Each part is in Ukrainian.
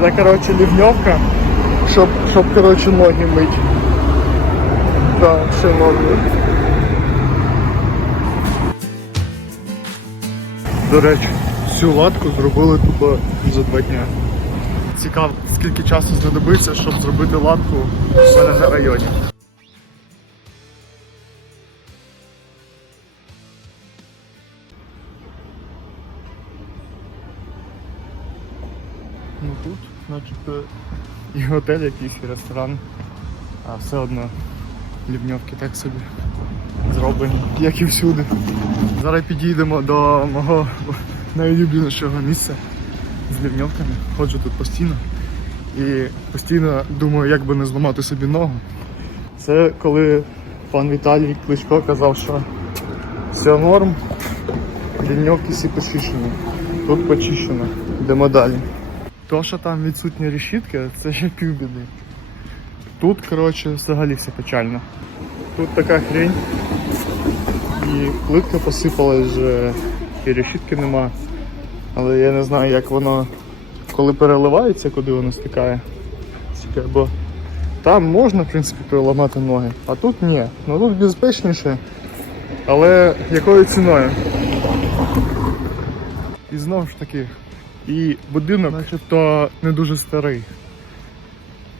Це, коротше, лівньовка, щоб, щоб коротше, ноги мить. Так, ще ноги. До речі, всю латку зробили тупо за два дня. Цікаво, скільки часу знадобиться, щоб зробити латку в мене на районі. Ну тут, начебто, і готель якийсь, і ресторан, а все одно лівньовки так собі зроблені, як і всюди. Зараз підійдемо до мого найулюбленішого місця з лівньовками. Ходжу тут постійно. І постійно думаю, як би не зламати собі ногу. Це коли пан Віталій Кличко казав, що все норм, лівньовки всі почищені. Тут почищено. Йдемо далі. То, що там відсутні решітки, це ще півбіди. Тут, коротше, взагалі все печально. Тут така хрень. І плитка посипалась вже, і решітки нема. Але я не знаю, як воно коли переливається, куди воно стикає. Бо там можна, в принципі, переламати ноги, а тут ні. Ну тут безпечніше. Але якою ціною? І знову ж таки, і будинок начебто не дуже старий.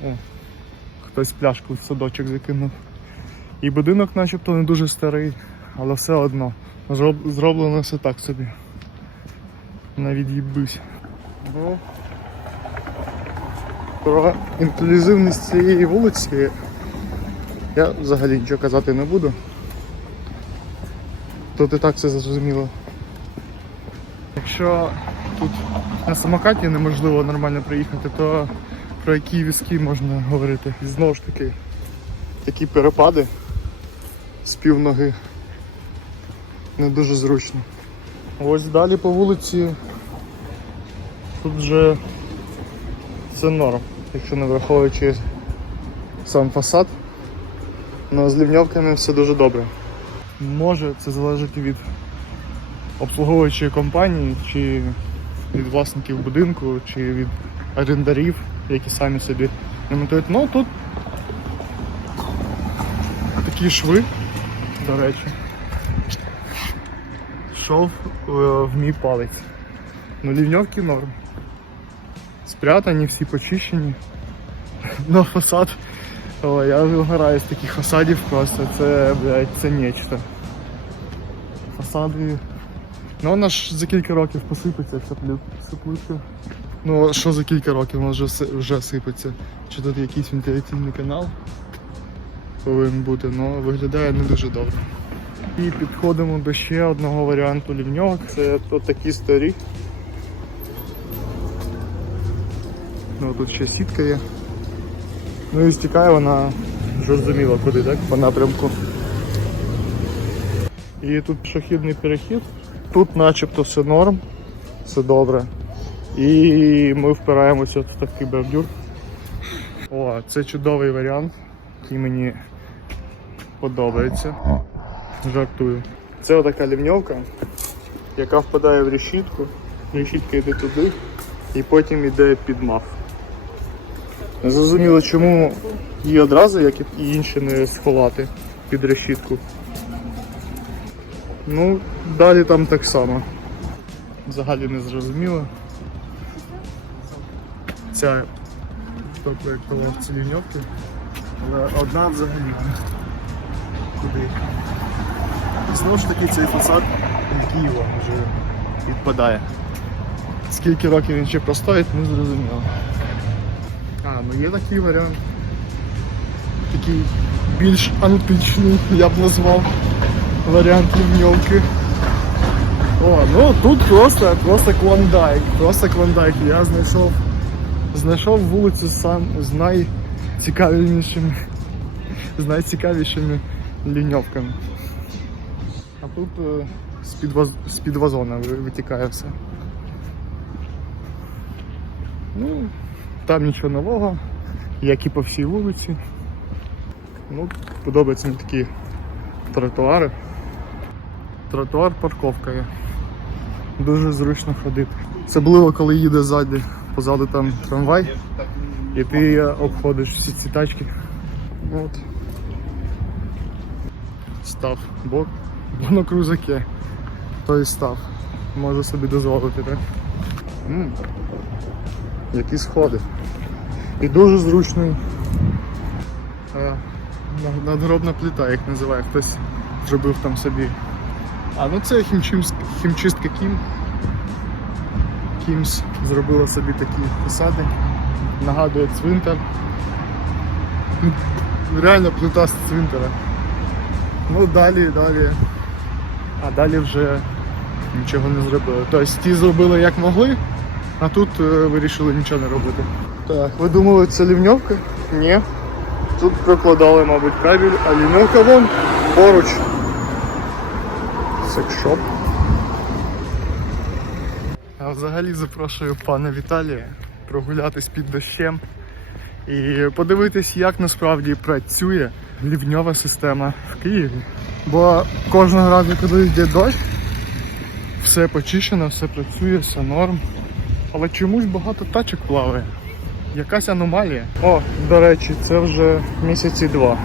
О, хтось пляшку в садочок закинув. І будинок начебто не дуже старий, але все одно. Зроб- Зроблено все так собі. Навіть їбусь. Про інклюзивність цієї вулиці я взагалі нічого казати не буду. Тут і так все зрозуміло. Якщо тут на самокаті неможливо нормально приїхати, то про які візки можна говорити? І знову ж таки, такі перепади з півноги не дуже зручно. Ось далі по вулиці тут вже це норм, якщо не враховуючи сам фасад. Ну, з лівньовками все дуже добре. Може це залежить від обслуговуючої компанії, чи від власників будинку, чи від орендарів, які самі собі ремонтують. Ну тут такі шви, до речі. Шов е, в мій палець. Ну лівньовки норм. Спрятані, всі почищені. На фасад. О, я вигораю з таких фасадів просто. Це, блядь, це нечто. Фасади. Ну вона ж за кілька років посипеться ця плитка. Ну що за кілька років вона вже, вже сипеться. Чи тут якийсь вентиляційний канал повинен бути, але виглядає не дуже добре. І підходимо до ще одного варіанту лівньовок. Це от такі старі. Ну тут ще сітка є. Ну і стікає вона зрозуміло куди, так? По напрямку. І тут пішохідний перехід. Тут начебто все норм, все добре. І ми впираємося в такий бордюр. О, це чудовий варіант, який мені подобається. Жартую. Це отака лівньовка, яка впадає в решітку. Решітка йде туди і потім йде під маф. Не зрозуміло, чому її одразу, як і інші, не сховати під решітку. Ну, далі там так само. Взагалі не зрозуміло. Ця тобто, як була в цій ліньовці, але одна взагалі. Куди? Знову ж таки цей фасад від Києва вже відпадає. Скільки років він ще простоїть, не зрозуміло. А, ну є такий варіант. Такий більш античний, я б назвав варіант лівньовки. О, ну тут просто, просто клондайк. Просто клондайк. Я знайшов знайшов вулицю сам з найцікавішими з найцікавішими ліньовками. А тут е, з-під з-під вазона ви- витікає все. Ну, там нічого нового, як і по всій вулиці. Ну, подобаються мені такі тротуари. Тротуар парковка є. Дуже зручно ходити. Особливо, коли їде ззаді позаду там трамвай, і ти обходиш всі ці тачки. От. Став бок, бо на крузаке. Той став. Може собі дозволити, так? м Які сходи. І дуже зручний. е, над- Надгробна плита, як називає, хтось зробив там собі. А ну це хімчистка Кім. Кімс зробила собі такі фасади. Нагадує цвинтар. Реально плита з цвинтара. Ну далі, далі. А далі вже нічого не зробили. Тобто ті зробили як могли, а тут е, вирішили нічого не робити. Так, ви думали, це лівньовка? Ні. Тут прокладали, мабуть, кабель, а лівньовка вон поруч. Секшоп. А взагалі запрошую пана Віталія прогулятись під дощем і подивитись, як насправді працює лівньова система в Києві. Бо кожного разу, коли йде дощ, все почищено, все працює, все норм. Але чомусь багато тачок плаває. Якась аномалія. О, до речі, це вже місяці два.